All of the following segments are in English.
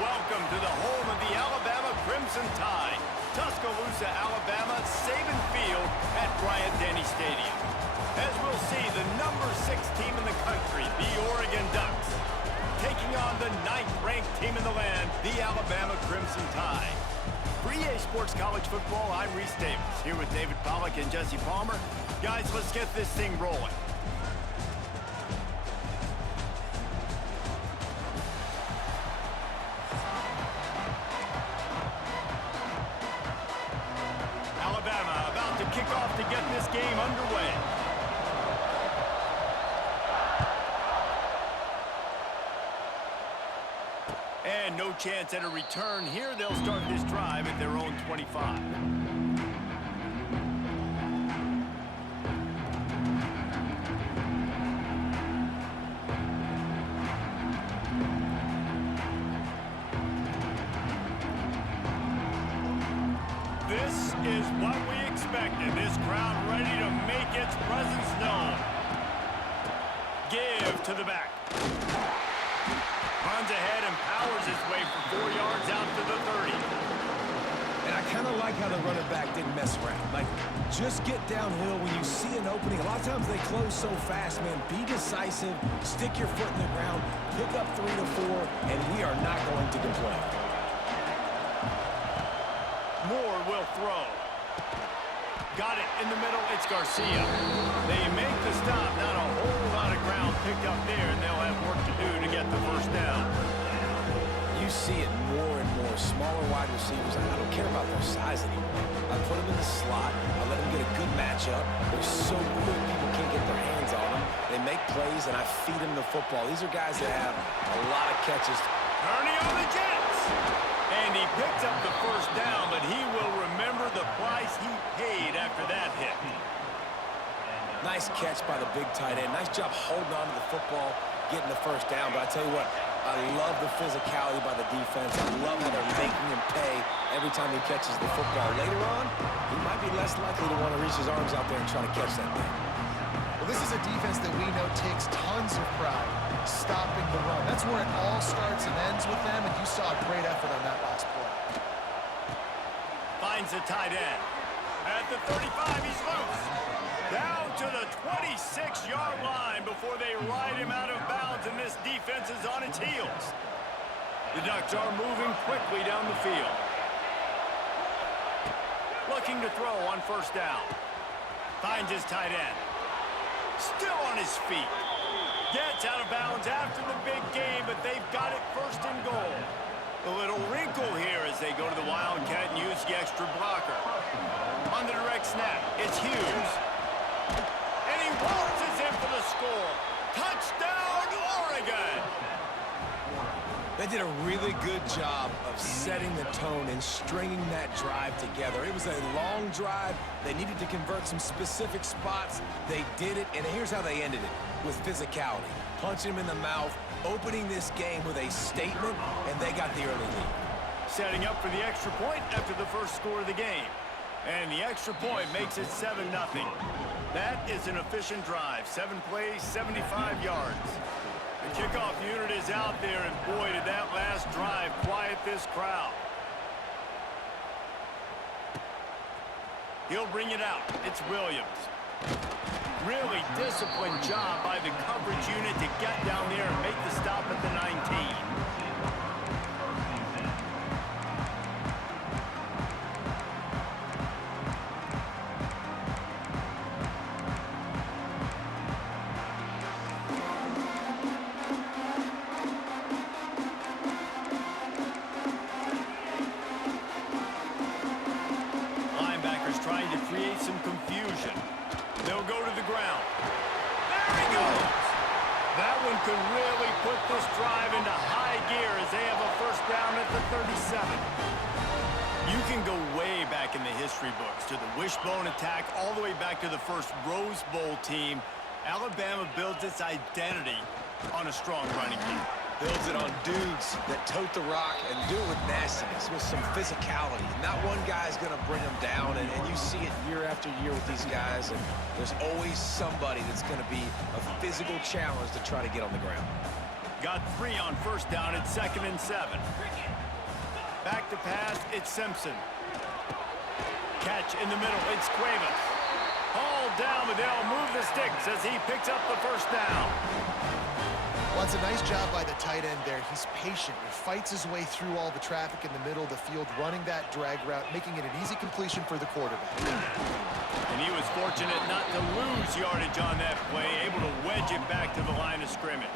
Welcome to the home of the Alabama Crimson Tide, Tuscaloosa, Alabama, Saban Field at Bryant-Denny Stadium. As we'll see, the number 6 team in the country, the Oregon Ducks, taking on the 9th-ranked team in the land, the Alabama Crimson Tide. For EA Sports College Football, I'm Reese Davis, here with David Pollack and Jesse Palmer. Guys, let's get this thing rolling. Alabama about to kick off to get this game underway. And no chance at a return here. They'll start this drive at their own 25. This is what we expected. This crowd ready to make its presence known. Give to the back. Runs ahead and powers his way for 4 yards out to the 30. And I kind of like how the running back didn't mess around. Like, just get downhill when you see an opening. A lot of times they close so fast, man. Be decisive, stick your foot in the ground, pick up 3 to 4, and we are not going to complain. Moore will throw. Got it in the middle. It's Garcia. They make the stop. Not a whole lot of ground picked up there, and they'll have work to do to get the first down. You see it more and more. Smaller wide receivers. I don't care about their size anymore. I put them in the slot. I let them get a good matchup. They're so quick, people can't get their hands on them. They make plays, and I feed them the football. These are guys that have a lot of catches. Turning on the Jets. And he picks up the first down, but he will remember the price he paid after that hit. Nice catch by the big tight end. Nice job holding on to the football, getting the first down. But I tell you what, I love the physicality by the defense. I love how they're making him pay every time he catches the football. Later on, he might be less likely to want to reach his arms out there and try to catch that thing. Well, this is a defense that we know takes tons of pride stopping the run. That's where it all starts and ends with them, and you saw a great effort on that last play. Finds the tight end. At the 35, he's loose. Down to the 26-yard line before they ride him out of bounds, and this defense is on its heels. The Ducks are moving quickly down the field. Looking to throw on first down. Finds his tight end. Still on his feet. Gets out of bounds after the big game, but they've got it first and goal. A little wrinkle here as they go to the Wildcat and use the extra blocker. On the direct snap, it's Hughes. And he waltzes in for the score. Touchdown, Oregon! They did a really good job of setting the tone and stringing that drive together. It was a long drive. They needed to convert some specific spots. They did it, and here's how they ended it, with physicality. Punching him in the mouth, opening this game with a statement, and they got the early lead. Setting up for the extra point after the first score of the game. And the extra point makes it 7-0. That is an efficient drive. 7 plays, 75 yards. The kickoff unit is out there, and boy, did that last drive quiet this crowd. He'll bring it out. It's Williams. Really disciplined job by the coverage unit to get down there and make the stop at the 19. Trying to create some confusion. They'll go to the ground. There he goes! That one could really put this drive into high gear as they have a first down at the 37. You can go way back in the history books to the wishbone attack all the way back to the first Rose Bowl team. Alabama builds its identity on a strong running game. Builds it on dudes that tote the rock and do it with nastiness, with some physicality. Not one guy's going to bring them down, and you see it year after year with these guys, and there's always somebody that's going to be a physical challenge to try to get on the ground. Got 3 on first down. It's 2nd and 7. Back to pass. It's Simpson. Catch in the middle. It's Cuevas. Hauled down, but they'll move the sticks as he picks up the first down. Well, it's a nice job by the tight end there. He's patient. He fights his way through all the traffic in the middle of the field, running that drag route, making it an easy completion for the quarterback. And he was fortunate not to lose yardage on that play, able to wedge it back to the line of scrimmage.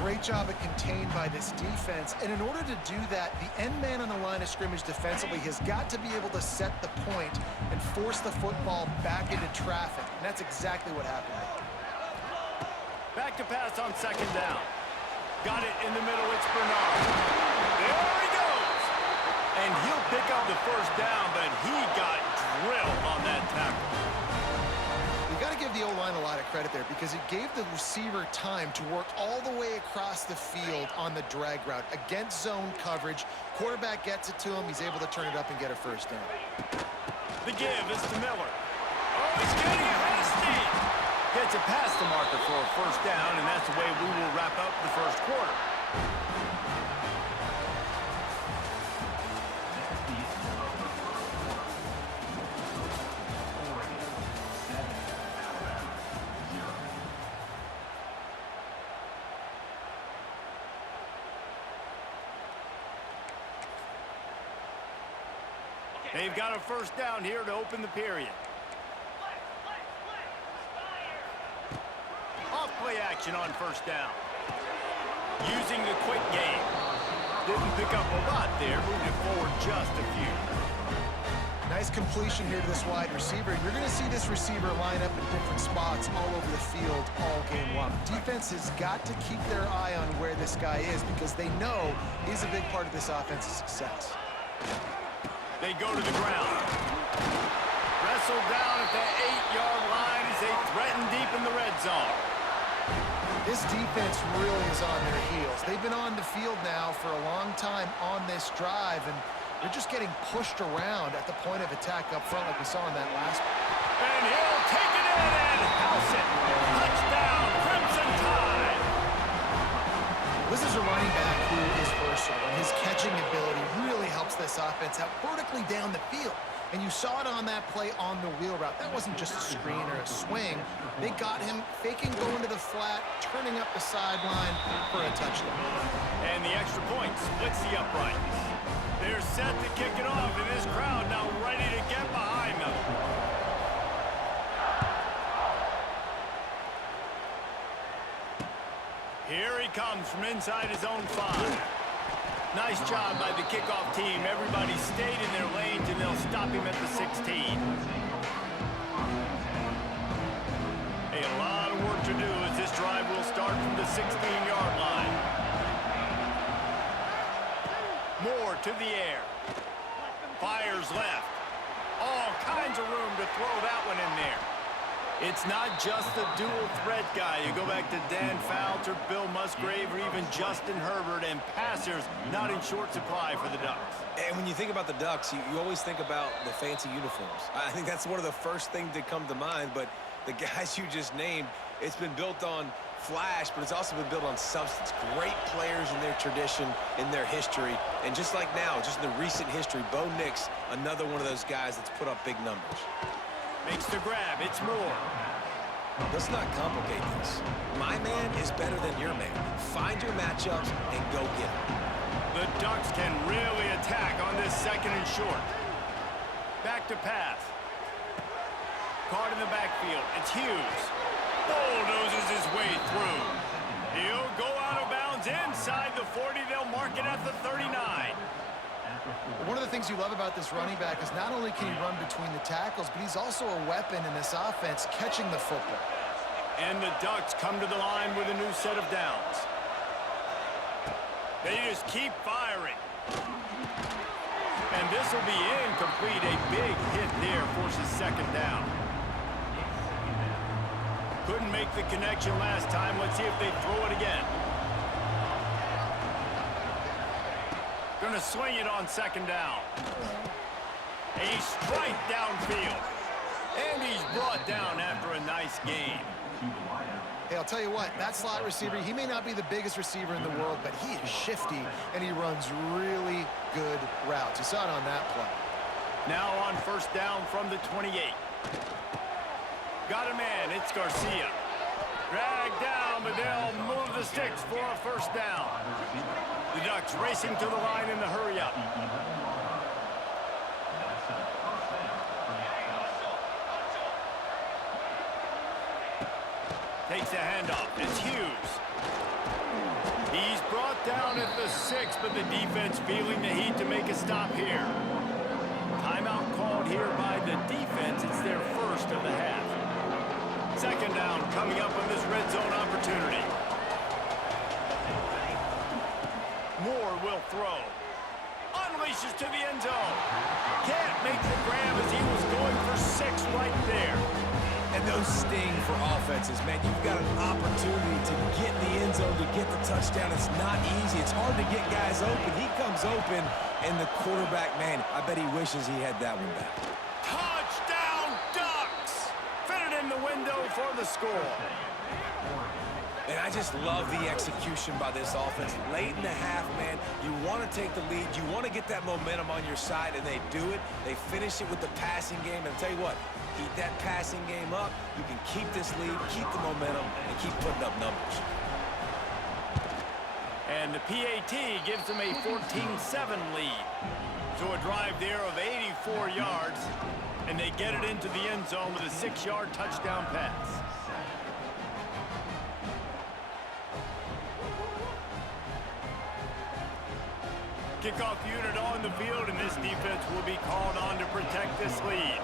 Great job at contained by this defense. And in order to do that, the end man on the line of scrimmage defensively has got to be able to set the point and force the football back into traffic. And that's exactly what happened. Back to pass on 2nd down. Got it in the middle. It's Bernard. There he goes. And he'll pick up the first down, but he got drilled on that tackle. You got to give the O-line a lot of credit there because it gave the receiver time to work all the way across the field on the drag route against zone coverage. Quarterback gets it to him. He's able to turn it up and get a first down. The give is to Miller. Oh, he's getting ahead of steam. Gets it past the marker for a first down, and that's the way we will wrap up the first quarter. They've got a first down here to open the period. Off-play action on first down. Using the quick game. Didn't pick up a lot there, moving it forward just a few. Nice completion here to this wide receiver. You're going to see this receiver line up in different spots all over the field all game long. Defense has got to keep their eye on where this guy is because they know he's a big part of this offense's success. They go to the ground. Wrestled down at the 8-yard line as they threaten deep in the red zone. This defense really is on their heels. They've been on the field now for a long time on this drive, and they're just getting pushed around at the point of attack up front like we saw in that last one. And he'll take it in and house it. Touchdown, Crimson Tide. This is a running back who is versatile, and his catching ability really helps this offense out vertically down the field. And you saw it on that play on the wheel route. That wasn't just a screen or a swing. They got him faking going to the flat, turning up the sideline for a touchdown. And the extra point splits the uprights. They're set to kick it off, and this crowd now ready to get behind them. Here he comes from inside his own 5. Nice job by the kickoff team. Everybody stayed in their lanes, and they'll stop him at the 16. A lot of work to do as this drive will start from the 16-yard line. More to the air. Fires left. All kinds of room to throw that one in there. It's not just the dual threat guy. You go back to Dan Fouts or Bill Musgrave or even Justin Herbert, and passers not in short supply for the Ducks. And when you think about the Ducks, you always think about the fancy uniforms. I think that's one of the first things that come to mind, but the guys you just named, it's been built on flash, but it's also been built on substance. Great players in their tradition, in their history, and just like now, just in the recent history, Bo Nix, another one of those guys that's put up big numbers. Makes the grab. It's Moore. Let's not complicate this. My man is better than your man. Find your matchups and go get them. The Ducks can really attack on this 2nd and short. Back to pass. Caught in the backfield. It's Hughes. Bulldozes his way through. He'll go out of bounds inside the 40. They'll mark it at the 39. One of the things you love about this running back is not only can he run between the tackles, but he's also a weapon in this offense catching the football. And the Ducks come to the line with a new set of downs. They just keep firing. And this will be incomplete. A big hit there forces 2nd down. Couldn't make the connection last time. Let's see if they throw it again. Going to swing it on 2nd down. A strike downfield. And he's brought down after a nice gain. Hey, I'll tell you what, that slot receiver, he may not be the biggest receiver in the world, but he is shifty, and he runs really good routes. You saw it on that play. Now on first down from the 28. Got a man, it's Garcia. Dragged down, but they'll move the sticks for a first down. The Ducks racing to the line in the hurry-up. Takes a handoff. It's Hughes. He's brought down at the 6, but the defense feeling the heat to make a stop here. Timeout called here by the defense. It's their first of the half. Second down coming up on this red zone opportunity. Moore will throw. Unleashes to the end zone. Can't make the grab as he was going for 6 right there. And those sting for offenses, man. You've got an opportunity to get in the end zone, to get the touchdown. It's not easy. It's hard to get guys open. He comes open, and the quarterback, man, I bet he wishes he had that one back. Touchdown, Ducks! Fitted in the window for the score. And I just love the execution by this offense. Late in the half, man, you want to take the lead. You want to get that momentum on your side, and they do it. They finish it with the passing game. And I'll tell you what, keep that passing game up. You can keep this lead, keep the momentum, and keep putting up numbers. And the PAT gives them a 14-7 lead. So a drive there of 84 yards, and they get it into the end zone with a 6-yard touchdown pass. Kickoff unit on the field, and this defense will be called on to protect this lead.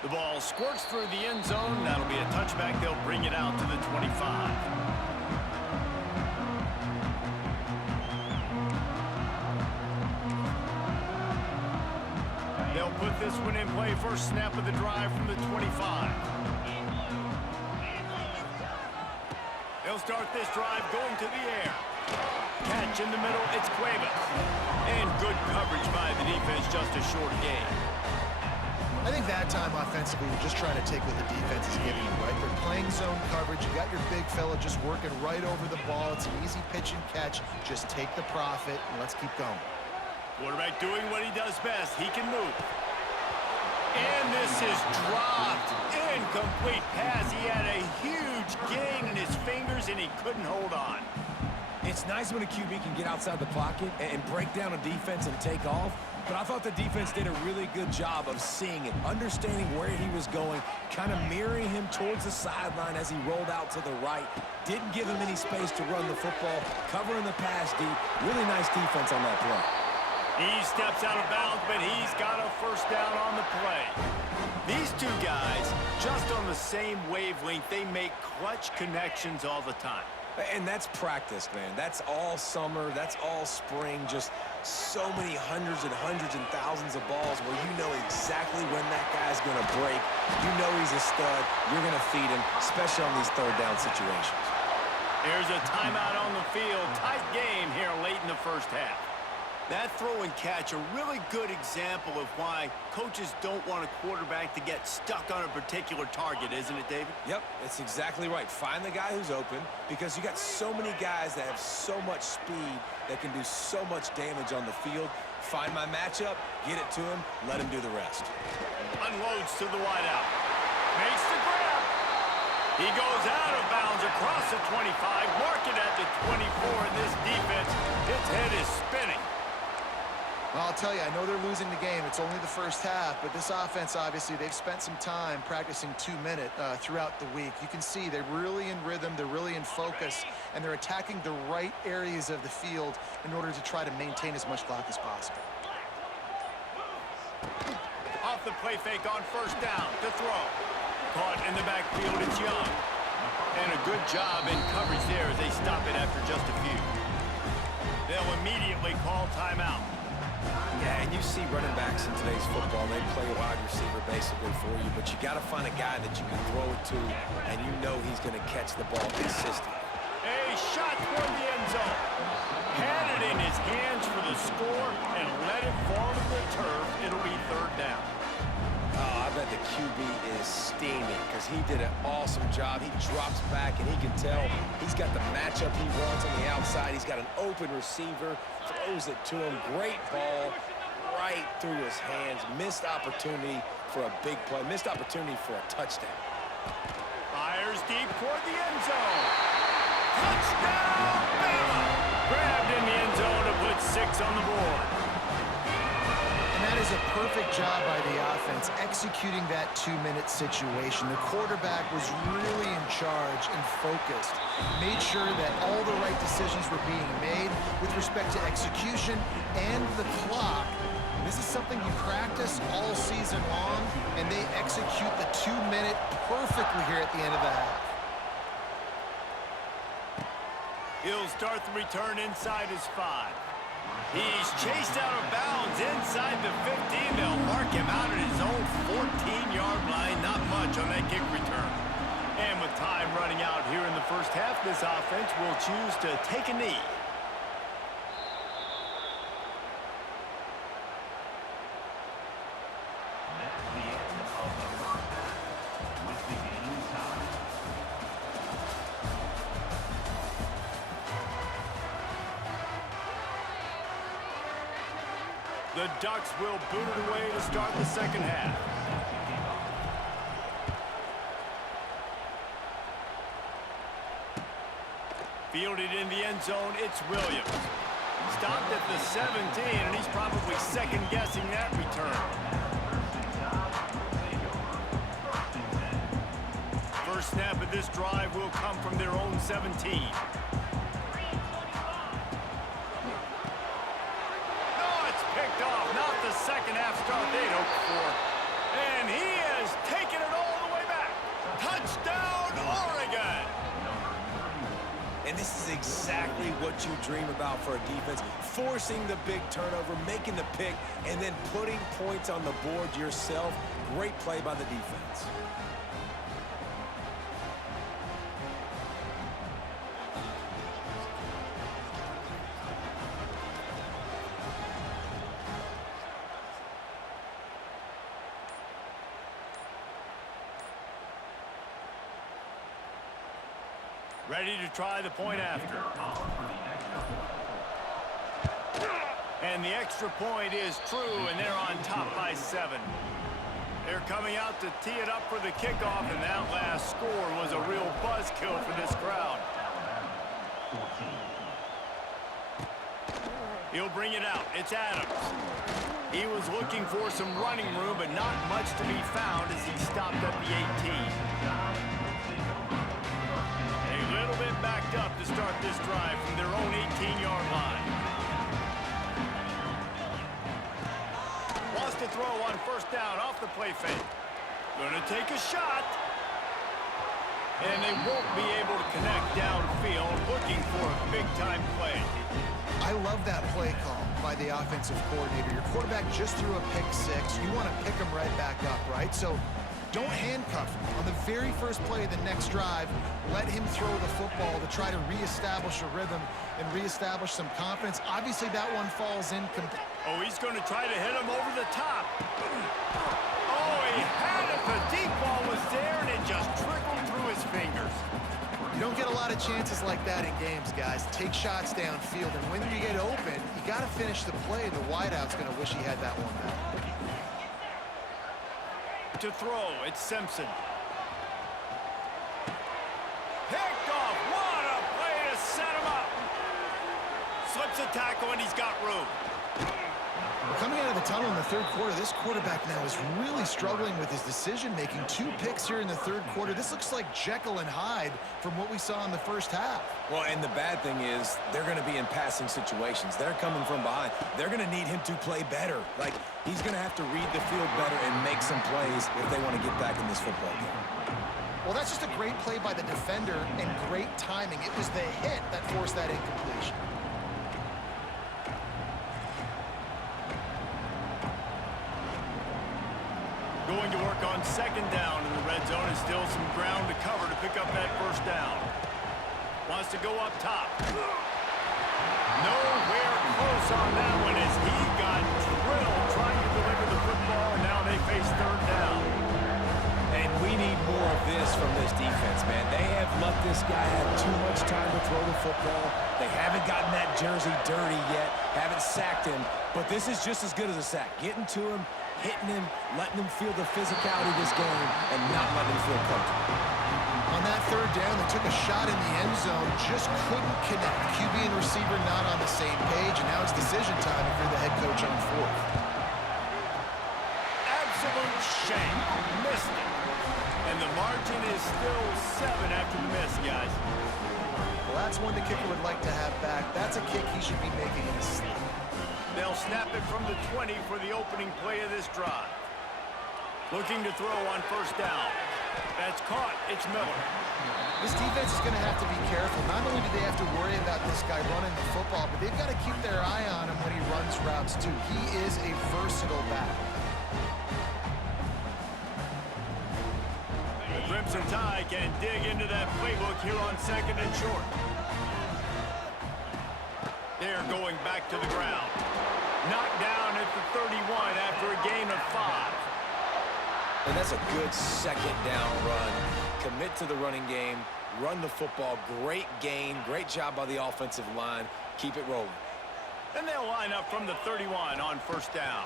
The ball squirts through the end zone. That'll be a touchback. They'll bring it out to the 25. They'll put this one in play. First snap of the drive from the 25. They'll start this drive going to the air. Catch in the middle, it's Cuevas. And good coverage by the defense, just a short gain. I think that time offensively, you're just trying to take what the defense is giving you, right? They're playing zone coverage. You got your big fella just working right over the ball. It's an easy pitch and catch. Just take the profit, and let's keep going. Quarterback doing what he does best. He can move. And this is dropped. Incomplete pass. He had a huge gain in his fingers, and he couldn't hold on. It's nice when a QB can get outside the pocket and break down a defense and take off. But I thought the defense did a really good job of seeing it, understanding where he was going, kind of mirroring him towards the sideline as he rolled out to the right. Didn't give him any space to run the football, covering the pass deep. Really nice defense on that play. He steps out of bounds, but he's got a first down on the play. These two guys, just on the same wavelength, they make clutch connections all the time. And that's practice, man. That's all summer. That's all spring. Just so many hundreds and thousands of balls where you know exactly when that guy's going to break. You know he's a stud. You're going to feed him, especially on these third down situations. Here's a timeout on the field. Tight game here late in the first half. That throw and catch, a really good example of why coaches don't want a quarterback to get stuck on a particular target, isn't it, David? Yep, it's exactly right. Find the guy who's open, because you got so many guys that have so much speed that can do so much damage on the field. Find my matchup, get it to him, let him do the rest. Unloads to the wideout. Makes the grab. He goes out of bounds across the 25, mark it at the 24, and this defense, its head is spinning. Well, I'll tell you, I know they're losing the game. It's only the first half, but this offense, obviously, they've spent some time practicing 2-minute throughout the week. You can see they're really in rhythm, they're really in focus, and they're attacking the right areas of the field in order to try to maintain as much clock as possible. Off the play fake on first down to throw. Caught in the backfield, it's Young. And a good job in coverage there as they stop it after just a few. They'll immediately call timeout. Yeah, and you see running backs in today's football, they play a wide receiver basically for you, but you got to find a guy that you can throw it to, and you know he's going to catch the ball consistently. A shot toward the end zone. Had it in his hands for the score and let it fall to the turf. It'll be third down. Oh, I bet the QB is steaming because he did an awesome job. He drops back, and he can tell he's got the matchup he wants on the outside. He's got an open receiver, throws it to him. Great ball right through his hands. Missed opportunity for a big play. Missed opportunity for a touchdown. Fires deep toward the end zone. Touchdown, Bama! Grabbed in the end zone to put 6 on the board. And that is a perfect job by the offense, executing that 2-minute situation. The quarterback was really in charge and focused. Made sure that all the right decisions were being made with respect to execution and the clock. This is something you practice all season long, and they execute the 2-minute perfectly here at the end of the half. He'll start the return inside his 5. He's chased out of bounds inside the 15. They'll mark him out at his own 14-yard line. Not much on that kick return. And with time running out here in the first half, this offense will choose to take a knee. The Ducks will boot it away to start the second half. Fielded in the end zone, it's Williams. Stopped at the 17, and he's probably second-guessing that return. First snap of this drive will come from their own 17. Not the second half start they'd hoped for. And he has taken it all the way back. Touchdown, Oregon! And this is exactly what you dream about for a defense. Forcing the big turnover, making the pick, and then putting points on the board yourself. Great play by the defense. Ready to try the point after. And the extra point is true, and they're on top by 7. They're coming out to tee it up for the kickoff, and that last score was a real buzzkill for this crowd. He'll bring it out. It's Adams. He was looking for some running room, but not much to be found as he stopped at the 18. A little bit backed up to start this drive from their own 18-yard line. Wants to throw on first down off the play fake. Gonna take a shot. And they won't be able to connect downfield, looking for a big-time play. I love that play call by the offensive coordinator. Your quarterback just threw a pick 6. You want to pick him right back up, right? So don't handcuff him. On the very first play of the next drive, let him throw the football to try to reestablish a rhythm and reestablish some confidence. Obviously, that one falls incomplete. Oh, he's going to try to hit him over the top. Oh, he had it. The deep ball was there, and it just trickled through his fingers. You don't get a lot of chances like that in games, guys. Take shots downfield, and when you get open, you got to finish the play. The wideout's going to wish he had that one back. To throw, it's Simpson. Picked off. What a play to set him up. Slips a tackle, and he's got room. Coming out of the tunnel in the third quarter, this quarterback now is really struggling with his decision-making. 2 picks here in the third quarter. This looks like Jekyll and Hyde from what we saw in the first half. Well, and the bad thing is they're going to be in passing situations. They're coming from behind. They're going to need him to play better. Like, he's going to have to read the field better and make some plays if they want to get back in this football game. Well, that's just a great play by the defender and great timing. It was the hit that forced that incompletion. Going to work on second down in the red zone, and still some ground to cover to pick up that first down. Wants to go up top. Nowhere close on that one as he got drilled trying to deliver the football, and now they face third down. We need more of this from this defense, man. They have let this guy have too much time to throw the football. They haven't gotten that jersey dirty yet, haven't sacked him, but this is just as good as a sack. Getting to him, hitting him, letting him feel the physicality of this game, and not letting him feel comfortable. On that third down, they took a shot in the end zone, just couldn't connect. QB and receiver not on the same page, and now it's decision time if you're the head coach on fourth. Absolute shame. Missed it. And the margin is still 7 after the miss, guys. Well, that's one the kicker would like to have back. That's a kick he should be making in his sleep. They'll snap it from the 20 for the opening play of this drive. Looking to throw on first down. That's caught. It's Miller. This defense is going to have to be careful. Not only do they have to worry about this guy running the football, but they've got to keep their eye on him when he runs routes, too. He is a versatile back. The Crimson Tide can dig into that playbook here on second and short. They're going back to the ground. Knocked down at the 31 after a gain of 5. And that's a good second down run. Commit to the running game, run the football. Great gain, great job by the offensive line. Keep it rolling. And they'll line up from the 31 on first down.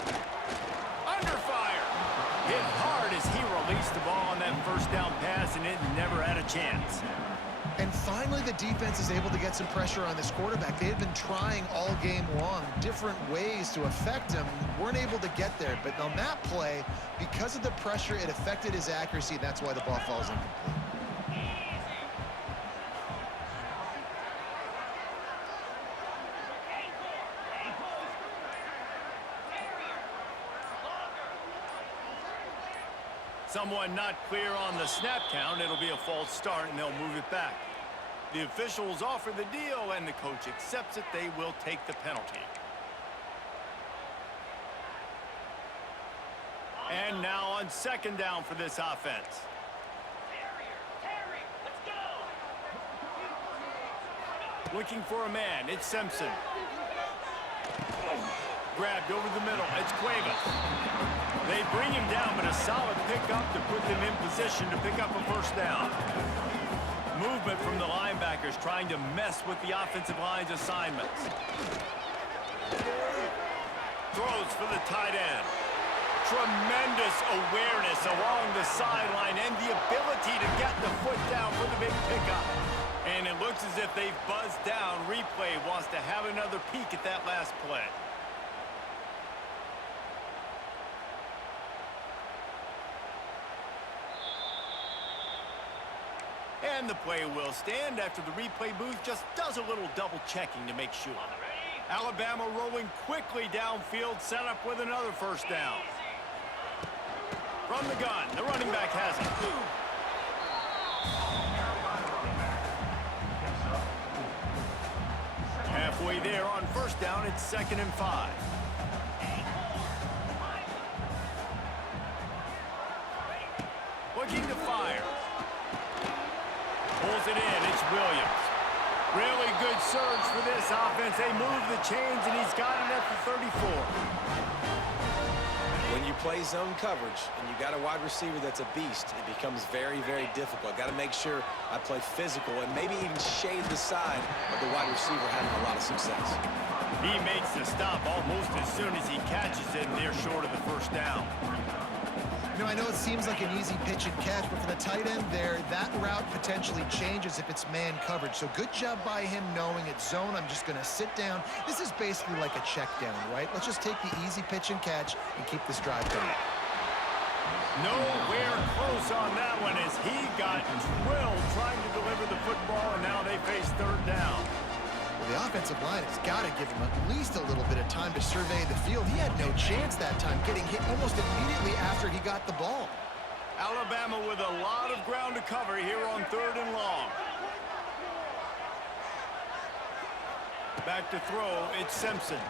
Under fire. Hit hard as he released the ball on that first down pass, and it never had a chance. And finally, the defense is able to get some pressure on this quarterback. They had been trying all game long, different ways to affect him. Weren't able to get there. But on that play, because of the pressure, it affected his accuracy. And that's why the ball falls incomplete. Someone not clear on the snap count. It'll be a false start, and they'll move it back. The officials offer the deal, and the coach accepts it. They will take the penalty. And now on second down for this offense. Looking for a man. It's Simpson. Grabbed over the middle. It's Cuevas. They bring him down, but a solid pickup to put them in position to pick up a first down. Movement from the linebackers trying to mess with the offensive line's assignments. Throws for the tight end. Tremendous awareness along the sideline and the ability to get the foot down for the big pickup. And it looks as if they've buzzed down. Replay wants to have another peek at that last play. And the play will stand after the replay booth just does a little double checking to make sure. Alabama rolling quickly downfield, set up with another first down. From the gun, the running back has it. Halfway there on first down, it's 2nd and 5. Looking to fire. Pulls it in. It's Williams. Really good surge for this offense. They move the chains, and he's got it at the 34. When you play zone coverage and you got a wide receiver that's a beast, it becomes very, very difficult. Got to make sure I play physical and maybe even shade the side of the wide receiver having a lot of success. He makes the stop almost as soon as he catches it, and they're short of the first down. You know, I know it seems like an easy pitch and catch, but for the tight end there, that route potentially changes if it's man coverage. So good job by him knowing it's zone. I'm just going to sit down. This is basically like a check down, right? Let's just take the easy pitch and catch and keep this drive going. Nowhere close on that one as he got drilled trying to deliver the football, and now they face third down. Well, the offensive line has got to give him at least a little bit of time to survey the field. He had no chance that time, getting hit almost immediately after he got the ball. Alabama with a lot of ground to cover here on 3rd and long. Back to throw, it's Simpson.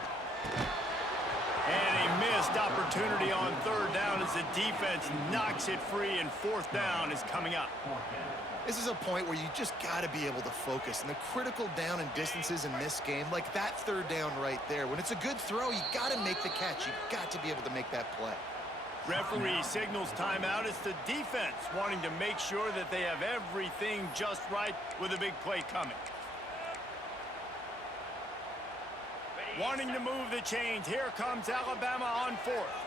And a missed opportunity on 3rd down as the defense knocks it free, and 4th down is coming up. This is a point where you just got to be able to focus. And the critical down and distances in this game, like that 3rd down right there, when it's a good throw, you got to make the catch. You've got to be able to make that play. Referee signals timeout. It's the defense wanting to make sure that they have everything just right with a big play coming. Wanting to move the chains. Here comes Alabama on fourth.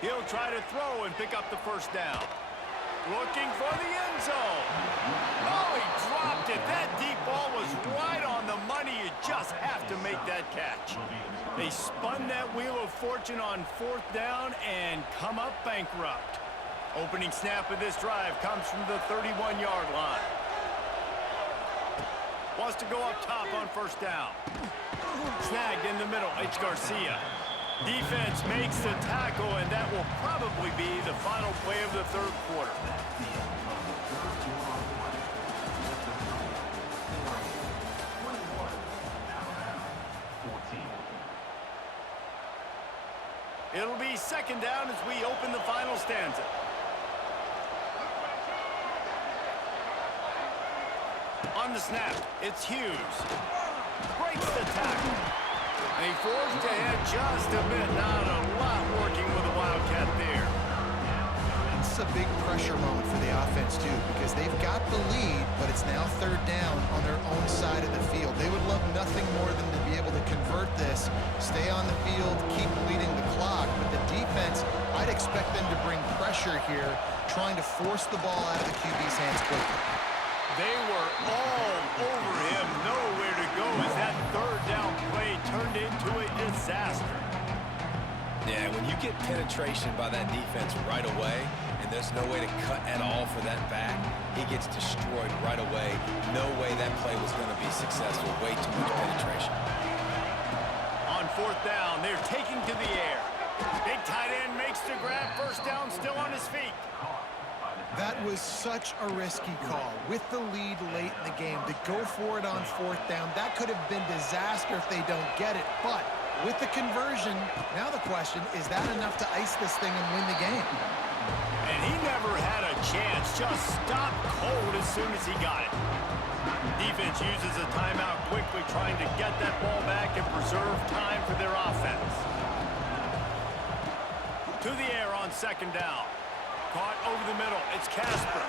He'll try to throw and pick up the first down. Looking for the end zone. Oh, he dropped it. That deep ball was right on the money. You just have to make that catch. They spun that wheel of fortune on fourth down and come up bankrupt. Opening snap of this drive comes from the 31-yard line. Wants to go up top on first down. Snagged in the middle. H. Garcia. Defense makes the tackle, and that will probably be the final play of the third quarter. It'll be second down as we open the final stanza. On the snap, it's Hughes. Breaks the tackle. And he forced ahead just a bit. Not a lot working with the Wildcat there. It's a big pressure moment for the offense, too, because they've got the lead, but it's now third down on their own side of the field. They would love nothing more than to be able to convert this, stay on the field, keep bleeding the clock. But the defense, I'd expect them to bring pressure here, trying to force the ball out of the QB's hands quickly. They were all over him, nowhere to go as that third down play turned into a disaster. Yeah, when you get penetration by that defense right away, and there's no way to cut at all for that back, he gets destroyed right away. No way that play was going to be successful. Way too much penetration. On fourth down, they're taking to the air. Big tight end makes the grab. First down, still on his feet. That was such a risky call. With the lead late in the game, to go for it on fourth down, that could have been disaster if they don't get it. But with the conversion, now the question, is that enough to ice this thing and win the game? And he never had a chance. Just stopped cold as soon as he got it. Defense uses a timeout quickly, trying to get that ball back and preserve time for their offense. To the air on second down. Caught over the middle. It's Casper.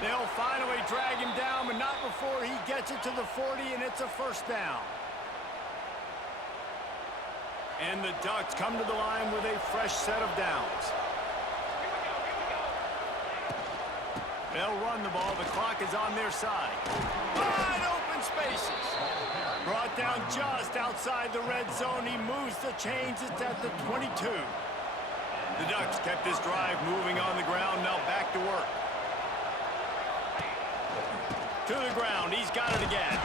They'll finally drag him down, but not before he gets it to the 40, and it's a first down. And the Ducks come to the line with a fresh set of downs. They'll run the ball. The clock is on their side. Wide open spaces. Brought down just outside the red zone. He moves the chains. It's at the 22. The Ducks kept this drive moving on the ground. Now back to work. To the ground. He's got it again.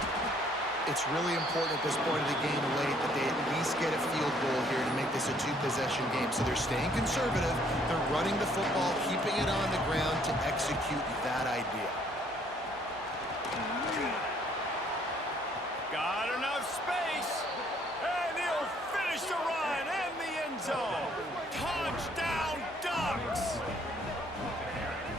It's really important at this point of the game late that they at least get a field goal here to make this a two-possession game. So they're staying conservative. They're running the football, keeping it on the ground to execute that idea. Got enough space. And he'll finish the run and the end zone. Touchdown, Ducks!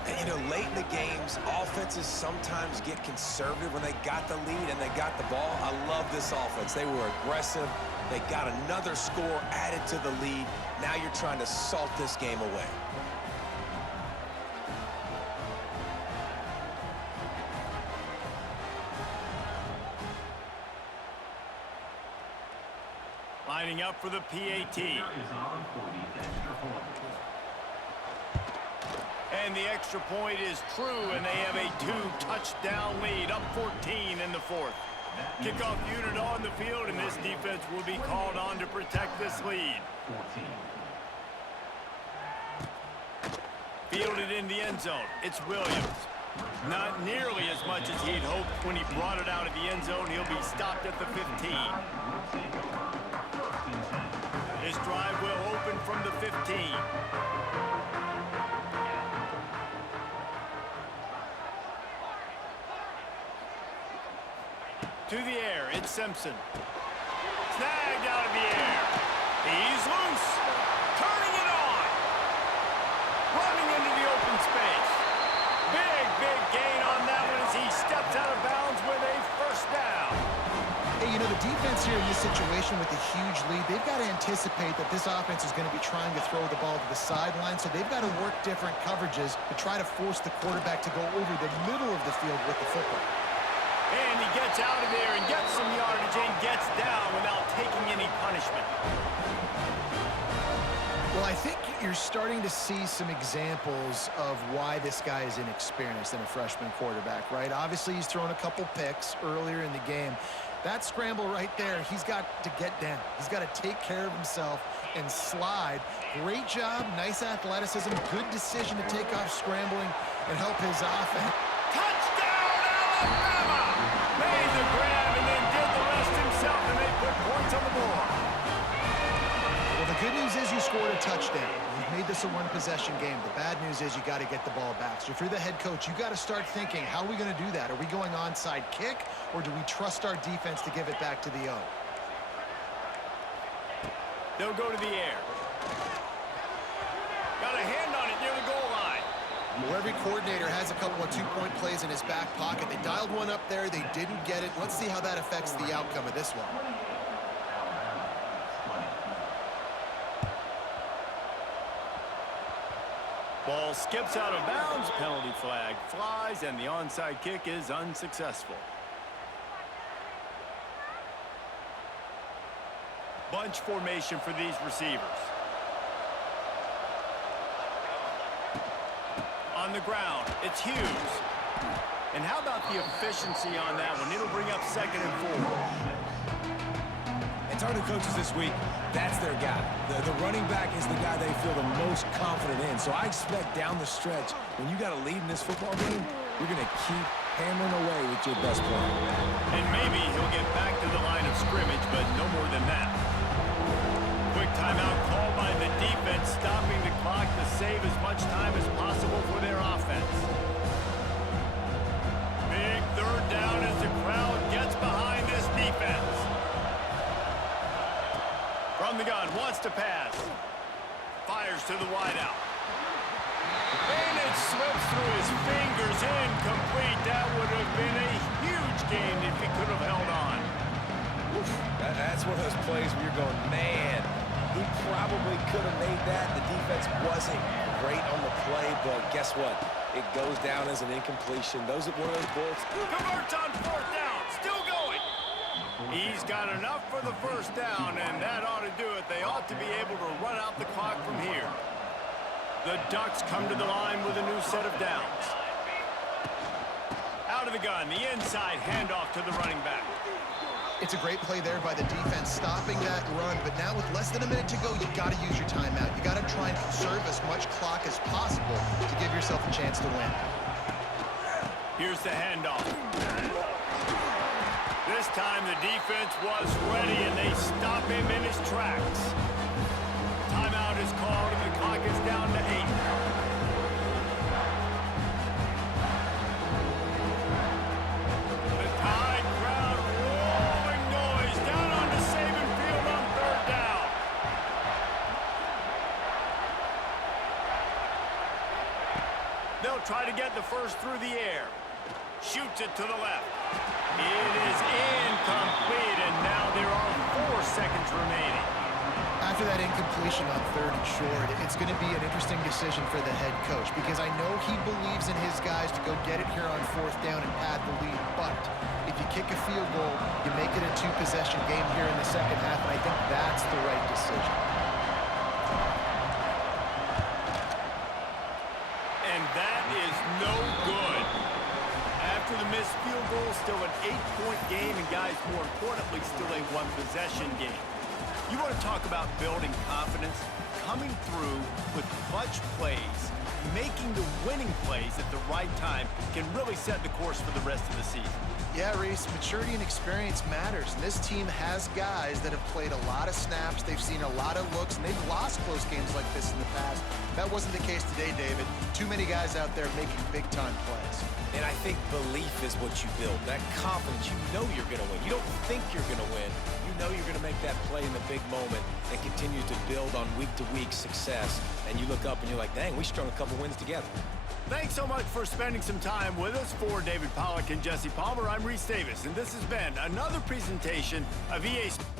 And, you know, late in the games, offenses sometimes get conservative when they got the lead and they got the ball. I love this offense. They were aggressive. They got another score added to the lead. Now you're trying to salt this game away. Lining up for the PAT. And the extra point is true, and they have a two-touchdown lead, up 14 in the fourth. Kickoff unit on the field, and this defense will be called on to protect this lead. Fielded in the end zone. It's Williams. Not nearly as much as he'd hoped when he brought it out of the end zone. He'll be stopped at the 15. This drive will open from the 15. To the air, it's Simpson. Snagged out of the air. He's loose. Turning it on. Running into the open space. Big gain on that one as he steps out of bounds with a first down. Hey, you know, the defense here in this situation with a huge lead, they've got to anticipate that this offense is going to be trying to throw the ball to the sideline, so they've got to work different coverages to try to force the quarterback to go over the middle of the field with the football. And he gets out of there and gets some yardage and gets down without taking any punishment. Well, I think you're starting to see some examples of why this guy is inexperienced in a freshman quarterback, right? Obviously, he's thrown a couple picks earlier in the game. That scramble right there, he's got to get down. He's got to take care of himself and slide. Great job, nice athleticism, good decision to take off scrambling and help his offense. Touchdown, Alabama! Made the grab and then did the rest himself, and they put points on the board. Well, the good news is you scored a touchdown. You've made this a one-possession game. The bad news is you got to get the ball back. So if you're the head coach, you got to start thinking, how are we going to do that? Are we going onside kick, or do we trust our defense to give it back to the O? They'll go to the air. Got a hand on it near the goal line. Well, every coordinator has a couple of two-point plays in his back pocket. They dialed one up there. They didn't get it. Let's see how that affects the outcome of this one. Ball skips out of bounds, penalty flag flies, and the onside kick is unsuccessful. Bunch formation for these receivers. On the ground, it's Hughes. And how about the efficiency on that one? It'll bring up 2nd and 4. And talking to coaches this week, that's their guy. The running back is the guy they feel the most confident in. So I expect down the stretch, when you got a lead in this football game, you're going to keep hammering away with your best player. And maybe he'll get back to the line of scrimmage, but no more than that. Quick timeout called by the defense, stopping the clock to save as much time as possible for their offense. Big 3rd down as the crowd gets behind this defense. From the gun, wants to pass. Fires to the wideout. And it slips through his fingers, incomplete. That would have been a huge gain if he could have held on. That's one of those plays where you're going, man, he probably could have made that. The defense wasn't great on the play, but guess what? It goes down as an incompletion. Those are one of those bullets. Converts on 4th down, still going. He's got enough for the 1st down, and that ought to do it. They ought to be able to run out the clock from here. The Ducks come to the line with a new set of downs. Out of the gun, the inside handoff to the running back. It's a great play there by the defense, stopping that run. But now with less than a minute to go, you got to use your timeout. You got to try and conserve as much clock as possible to give yourself a chance to win. Here's the handoff. This time the defense was ready, and they stop him in his tracks. Timeout is called, and the clock is down to 8. The Tide crowd rolling noise down onto Saban Field on 3rd down. They'll try to get the first through the air. Shoots it to the left. It is incomplete, and now there are 4 seconds remaining. After that incompletion on 3rd and short, it's going to be an interesting decision for the head coach, because I know he believes in his guys to go get it here on 4th down and pad the lead. But if you kick a field goal, you make it a 2-possession game here in the 2nd half, and I think that's the right decision. And that is no good. After the missed field goal, still an 8-point game, and guys, more importantly, still a 1-possession game. You want to talk about building confidence? Coming through with clutch plays, making the winning plays at the right time can really set the course for the rest of the season. Yeah, Reese, maturity and experience matters. And this team has guys that have played a lot of snaps. They've seen a lot of looks, and they've lost close games like this in the past. That wasn't the case today, David. Too many guys out there making big-time plays. And I think belief is what you build. That confidence, you know you're going to win. You don't think you're going to win. You know you're going to make that play in the big moment and continue to build on week-to-week success. And you look up and you're like, dang, we strung a couple wins together. Thanks so much for spending some time with us. For David Pollack and Jesse Palmer, I'm Reese Davis, and this has been another presentation of EA Sports.